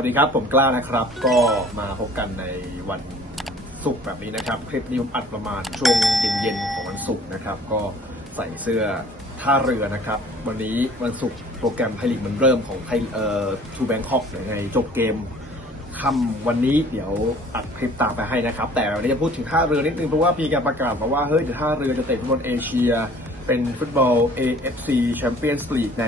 วัสดีครับ ผมกล้านะครับ ก็มาพบกันในวันศุกร์แบบนี้นะครับ คลิปนี้ผมอัดประมาณช่วงเย็นๆของวันศุกร์นะครับ ก็ใส่เสื้อท่าเรือนะครับ วันนี้วันศุกร์โปรแกรมไทยลีกมันเริ่มของไทยเอ่อทูแบงคอกยังไงจบเกมค่ำวันนี้เดี๋ยวอัดคลิปตามไปให้นะครับ แต่วันนี้จะพูดถึงท่าเรือนิดนึงเพราะว่ามีการประกาศมาว่าเฮ้ยเดี๋ยวท่าเรือจะเตะฟุตบอลเอเชีย เป็นฟุตบอล AFC Champions League ใน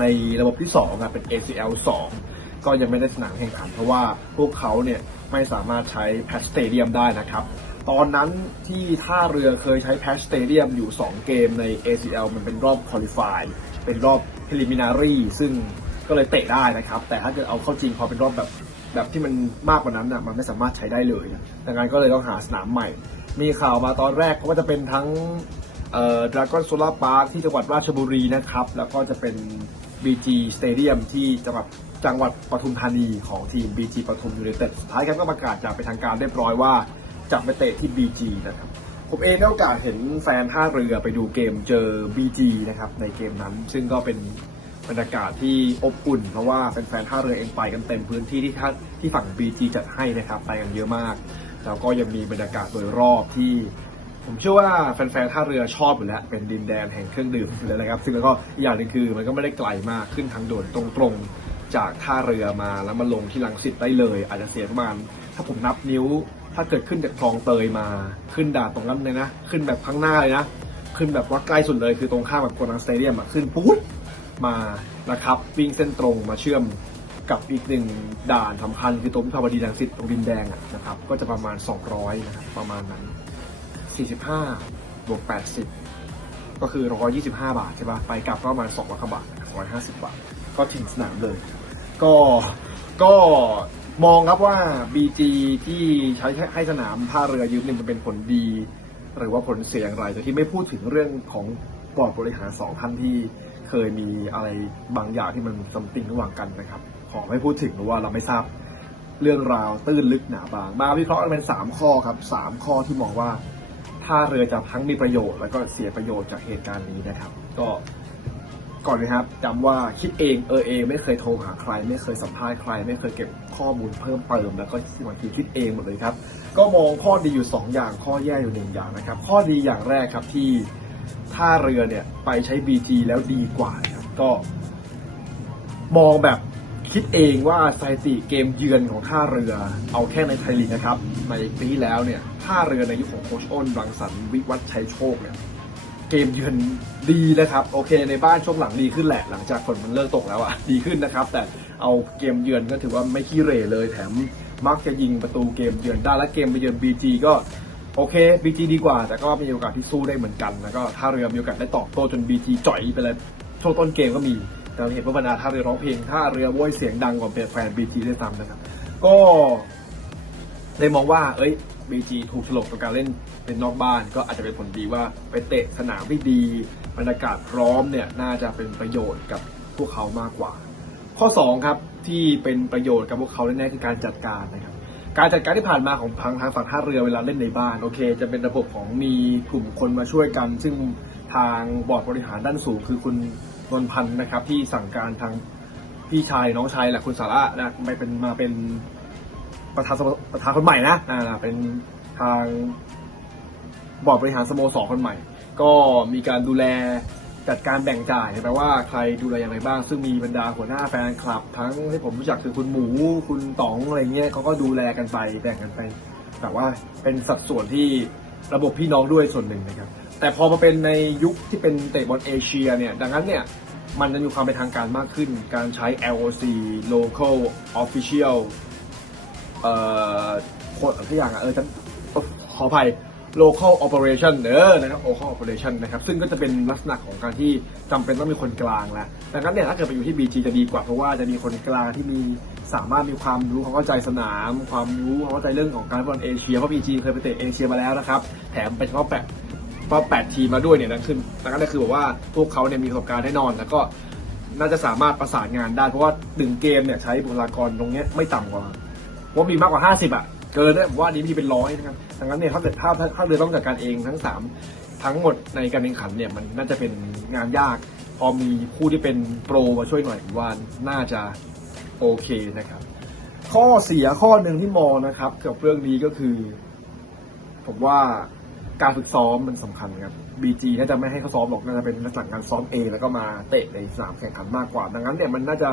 ในระบบที่2ครับเป็น ACL 2 ก็ยังไม่ได้สนามแข่งขัน เพราะว่าพวกเขาเนี่ยไม่สามารถใช้แพชสเตเดียมได้นะครับ ตอนนั้นที่ท่าเรือเคยใช้แพชสเตเดียมอยู่ 2 เกมใน ACL มันเป็นรอบคุริฟายเป็นรอบ preliminary ซึ่งก็เลยเตะได้นะครับ แต่ถ้าเกิดเอาเข้าจริงพอเป็นรอบแบบแบบที่มันมากกว่านั้นนะมันไม่สามารถใช้ได้เลย ดังนั้นก็เลยต้องหาสนามใหม่ มีข่าวมาตอนแรกก็จะเป็นทั้งดราก้อนโซล่าพาร์คที่จังหวัดราชบุรีนะครับ แล้วก็จะเป็น BG Stadium ที่จังหวัดจังหวัดปทุมธานีของทีม BG ปทุมยูไนเต็ดสุดท้ายครับก็ประกาศจากเป็นทางการเรียบร้อยว่าจะไปเตะที่ BG นะครับ ผมเองได้โอกาสเห็นแฟนท่าเรือไปดูเกมเจอ BG นะครับในเกมนั้น ซึ่งก็เป็นบรรยากาศที่อบอุ่น เพราะว่าแฟนๆท่าเรือเองไปกันเต็มพื้นที่ที่ท่าที่ฝั่ง BG จัดให้นะครับไปกันเยอะมาก แล้วก็ยังมีบรรยากาศโดยรอบที่ ผมเชื่อว่าแฟนๆท่าเรือชอบอยู่แล้ว เป็นดินแดนแห่งเครื่องดื่มเลยนะครับ ซึ่งแล้วก็อีกอย่างหนึ่งคือมันก็ไม่ได้ไกลมากขึ้นทางด่วนตรงๆ จากท่าเรือมาแล้วมาลงที่ลังสิตได้เลย อาจจะเสียประมาณ ถ้าผมนับนิ้ว ถ้าเกิดขึ้นจากคลองเตยมาขึ้นด่านตรงนั้นเลยนะ ขึ้นแบบข้างหน้าเลยนะ ขึ้นแบบว่าใกล้สุดเลยคือตรงข้ามกับโกนังสเตเดียมอะขึ้นปุ๊บมานะครับวิ่งเส้นตรงมาเชื่อมกับอีกหนึ่งด่านสำคัญคือตรงวิภาวดีรังสิตตรงดินแดงอะนะครับก็จะประมาณ 200นะครับประมาณนั้น 45 บวก 80 ก็คือ 125 บาทใช่ปะไปกลับก็ประมาณ200กว่าบาท150 บาท ก็ถึงสนามเลย ก็ก็มองครับว่า BG ที่ใช้ให้สนามท่าเรือยืมเนี่ยมันเป็นผลดี หรือว่าผลเสียอย่างไรโดยที่ไม่พูดถึงเรื่องของบอร์ดบริหารสองท่านที่เคยมีอะไรบางอย่างที่มันซัมติงระหว่างกันนะครับ ขอไม่พูดถึงเพราะว่าเราไม่ทราบเรื่องราวตื้นลึกหนาบาง มาวิเคราะห์กันเป็นสามข้อครับสามข้อที่มองว่า ท่าเรือจะทั้งมีประโยชน์ แล้วก็เสียประโยชน์จากเหตุการณ์นี้นะครับ ก็ก่อนนะครับจำว่าคิดเองเออเองไม่เคยโทรหาใคร ไม่เคยสัมภาษณ์ใคร ไม่เคยเก็บข้อมูลเพิ่มเติมแล้วก็บางทีคิดเองหมดเลยครับ ก็มองข้อดีอยู่ 2 อย่างข้อแย่อยู่หนึ่งอย่างนะครับ ข้อดีอย่างแรกครับที่ท่าเรือเนี่ยไปใช้ BG แล้วดีกว่าครับก็มองแบบ คิดเองว่าสถิติเกมเยือนของท่าเรือ เอาแค่ในไทยลีกนะครับ ในปีแล้วเนี่ยท่าเรือในยุคของโคชอ้นรังสรรค์วิวัฒชัยโชคเนี่ยเกมเยือนดีนะครับ โอเค ในบ้านช่วงหลังดีขึ้นแหละ หลังจากฝนมันเลิกตกแล้วอะดีขึ้นนะครับ แต่เอาเกมเยือนก็ถือว่าไม่ขี้เหร่เลยแถมมักจะยิงประตูเกมเยือนได้และเกมไปเยือน BG ก็โอเค BG ดีกว่า แต่ก็มีโอกาสที่สู้ได้เหมือนกัน แล้วก็ท่าเรือมีโอกาสได้ตอบโต้จน BG จ่อยไปเลยช่วงต้นเกมก็มี เราเห็นว่าบรรดาท่าเรือร้องเพลงท่าเรือโว้ยเสียงดังกว่าแฟนบีจีด้วยซ้ำนะครับ ก็เลยมองว่า เอ้ยบีจีถูกฉลกกับการเล่นเป็นนอกบ้าน ก็อาจจะเป็นผลดีว่าไปเตะสนามที่ดี บรรยากาศพร้อมเนี่ยน่าจะเป็นประโยชน์กับพวกเขามากกว่า ข้อ 2 ครับที่เป็นประโยชน์กับพวกเขาแน่ๆคือการจัดการนะครับ การจัดการที่ผ่านมาของทางทางฝั่งท่าเรือเวลาเล่นในบ้านโอเค จะเป็นระบบของมีกลุ่มคนมาช่วยกัน ซึ่งทางบอร์ดบริหารด้านสูงคือคุณ นนท์พันธ์นะครับ ที่สั่งการทางพี่ชายน้องชายแหละคุณสาระนะไปเป็นมาเป็นประธานประธานคนใหม่นะอ่าเป็นทางบอร์ดบริหารสโมสรคนใหม่ ก็มีการดูแลจัดการแบ่งจ่ายแปลว่าใครดูแลอย่างไรบ้าง ซึ่งมีบรรดาหัวหน้าแฟนคลับ ทั้งที่ผมรู้จักคือคุณหมูคุณต๋องอะไรเงี้ยเขาก็ดูแลกันไปแบ่งกันไป แต่ว่าเป็นสัดส่วนที่ระบบพี่น้องด้วยส่วนหนึ่งนะครับ แต่พอมาเป็นในยุคที่เป็นเตะบอลเอเชียเนี่ยดังนั้นเนี่ยมันจะมีความเป็นทางการมากขึ้น การใช้ LOC local official เอ่อคตรทุกอย่างอะเออจะขออภัย local operation เออนะครับ local operation นะครับ ซึ่งก็จะเป็นลักษณะของการที่จำเป็นต้องมีคนกลางแหล้วดังนั้นเนี่ยถ้าเกิดไปอยู่ที่ BG จะดีกว่า เพราะว่าจะมีคนกลางที่มีสามารถมีความรู้ความเข้าใจสนาม ความรู้ความเข้าใจเรื่องของการบอลเอเชีย เพราะ BG เคยไปเตะเอเชียมาแล้วนะครับ แถมเป็นเฉพาะแปด เพราะแปดทีมมาด้วยเนี่ยนั่นคือนั้นก็คือบอกว่าพวกเขาเนี่ยมีประสบการณ์แน่นอน แล้วก็น่าจะสามารถประสานงานได้ เพราะว่าหนึ่งเกมเนี่ยใช้บุคลากรตรงเนี้ยไม่ต่ำกว่าว่ามีมากกว่า 50 อะ เกินได้ผมว่านี้มีเป็นร้อยนะครับดังนั้นเนี่ยถ้าเกิดถ้าถ้าถ้าเรือต้องจัดการเองทั้ง 3 ทั้งหมดในการแข่งขันเนี่ยมันน่าจะเป็นงานยาก พอมีผู้ที่เป็นโปรมาช่วยหน่อยผมว่าน่าจะโอเคนะครับ ข้อเสียข้อหนึ่งที่มองนะครับเกี่ยวกับเรื่องนี้ก็คือ ผมว่า การฝึกซ้อมมันสำคัญครับ BG น่าจะไม่ให้เขาซ้อมหรอกน่าจะเป็นลักษณะการซ้อมเองแล้วก็มาเตะในสนามแข่งขันมากกว่า ดังนั้นเนี่ยมันน่าจะ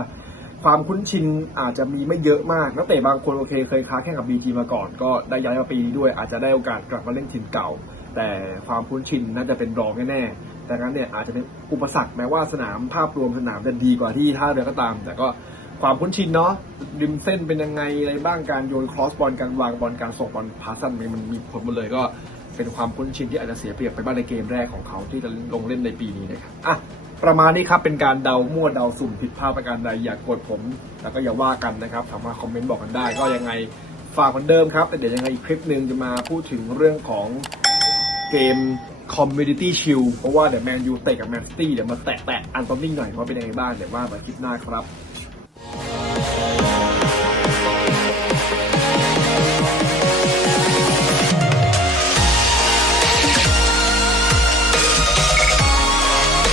ความคุ้นชินอาจจะมีไม่เยอะมากนักเตะบางคนโอเคเคยค้าแข่งกับ BG มาก่อน ก็ได้ย้ายมาปีนี้ด้วย อาจจะได้โอกาสกลับมาเล่นทีมเก่า แต่ความคุ้นชินน่าจะเป็นรองแน่ๆดังนั้นเนี่ยอาจจะเป็นอุปสรรคแม้ว่าสนามภาพรวมสนามจะดีกว่าที่ท่าเรือก็ตาม แต่ก็ความคุ้นชินเนาะริมเส้นเป็นยังไงอะไรบ้างการโยนครอสบอลการวางบอลการส่งบอลพาสซันมันมีผลหมดเลยก็ เป็นความคุ้นชินที่อาจจะเสียเปรียบไปบ้างในเกมแรกของเขาที่จะลงเล่นในปีนี้นะครับอะประมาณนี้ครับเป็นการเดามั่วเดาสุ่มผิดพลาดประการใดอย่ากกดผม แล้วก็อย่าว่ากันนะครับสามารถคอมเมนต์บอกกันได้ ก็ยังไงฝากเหมือนเดิมครับแต่เดี๋ยวยังไงอีกคลิปหนึ่งจะมาพูดถึงเรื่องของเกม Community Shield เพราะว่าเดี๋ยวแมนยูเตะกับแมนซิตี้เดี๋ยวมาแตะแตะอันตอนนิ่งหน่อยว่าเป็นยังไงบ้างเดี๋ยวว่ามาคลิปหน้าครับ